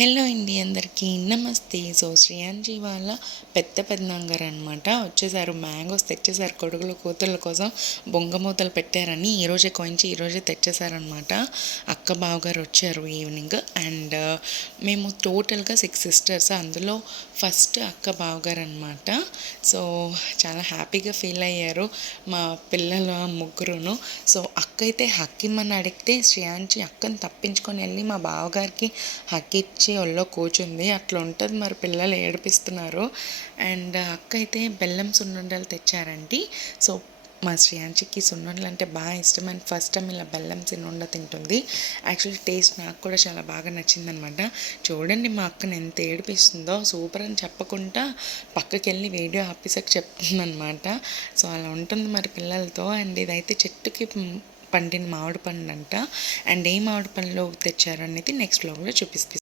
Hello అండి, అందరికీ నమస్తే. సో శ్రేయాన్జీ వాళ్ళ పెద్ద పెద్దనాన్నగారు అనమాట వచ్చేసారు. మ్యాంగోస్ తెచ్చేసారు కొడుకులు కూతుర్ల కోసం. బొంగమూతలు పెట్టారని ఈరోజే కోయించి ఈరోజే తెచ్చేసారనమాట. అక్క బావగారు వచ్చారు ఈవినింగ్. అండ్ మేము టోటల్గా 6 సిస్టర్స్. అందులో ఫస్ట్ అక్క బావగారు అనమాట. సో చాలా హ్యాపీగా ఫీల్ అయ్యారు మా పిల్లల ముగ్గురును. సో అక్క అయితే హక్ ఇమ్మని అడిగితే శ్రేయాన్జీ అక్కని తప్పించుకొని వెళ్ళి మా బావగారికి హక్ ఇచ్చి ఒళ్ళో కూర్చుంది. అట్లా ఉంటుంది మరి, పిల్లలు ఏడిపిస్తున్నారు. అండ్ అక్క అయితే బెల్లం సున్నుండలు తెచ్చారండి. సో మా శ్రేయాన్షికి సున్నుండలు అంటే బాగా ఇష్టం. అండ్ ఫస్ట్ టైం ఇలా బెల్లం సున్నుండ తింటుంది. యాక్చువల్లీ టేస్ట్ నాకు కూడా చాలా బాగా నచ్చిందనమాట. చూడండి మా అక్కని ఎంత ఏడిపిస్తుందో. సూపర్ అని చెప్పకుండా పక్కకి వెళ్ళి వీడియో ఆపేసాక చెప్తుందనమాట. సో అలా ఉంటుంది మరి పిల్లలతో. అండ్ ఇదైతే చెట్టుకి పండిన మామిడి పండు అంట. అండ్ ఏ మామిడి పండ్లు తెచ్చారు అనేది నెక్స్ట్ వ్లాగ్లో చూపిస్తాను.